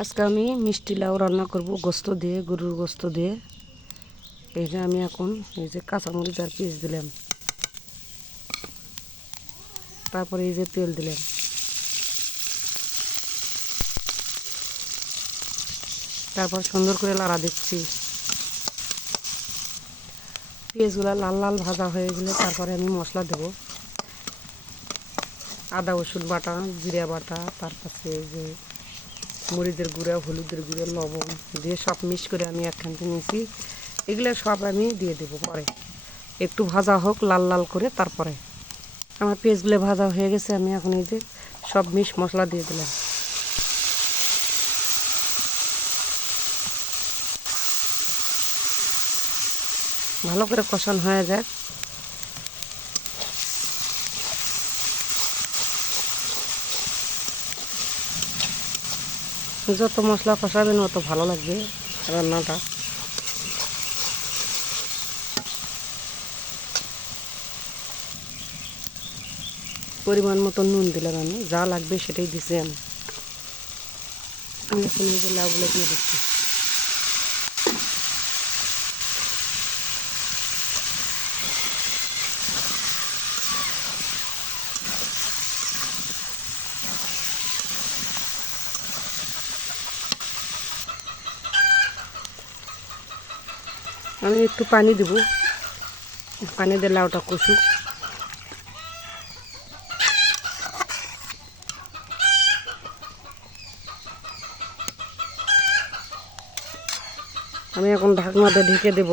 আজকে আমি মিষ্টি লাউ রান্না করব গোস্ত দিয়ে, গরুর গোস্ত দিয়ে। এই যে আমি এখন এই যে কাঁচামরিচ আর পেঁয়াজ দিলাম, তারপরে এই যে তেল দিলাম, তারপর সুন্দর করে লাড়া দিচ্ছি। পেঁয়াজগুলো লাল লাল ভাজা হয়ে গেলে তারপরে আমি মশলা দেব। আদা রসুন বাটা, জিরা বাটা, তার কাছে যে মরিচের গুঁড়া, হলুদের গুঁড়া, লবণ দিয়ে সব মিক্স করে আমি একখানতে নিয়েছি। এগুলো সব আমি দিয়ে দেবো পরে, একটু ভাজা হোক লাল লাল করে। তারপরে আমার পেঁয়াজগুলো ভাজা হয়ে গেছে, আমি এখন এই যে সব মিক্স মশলা দিয়ে দিলাম। ভালো করে কষানো হয়ে যায়। যত মশলা কষাবেন অত ভালো লাগবে রান্নাটা। পরিমাণ মতো নুন দিলাম, আমি যা লাগবে সেটাই দিছি। আমি এখন এই যে লাউগুলো দিয়ে দিচ্ছি। আমি একটু পানি দেব, পানি দিয়ে লাউটা কষুক। আমি এখন ঢাকনাতে ঢেকে দেব।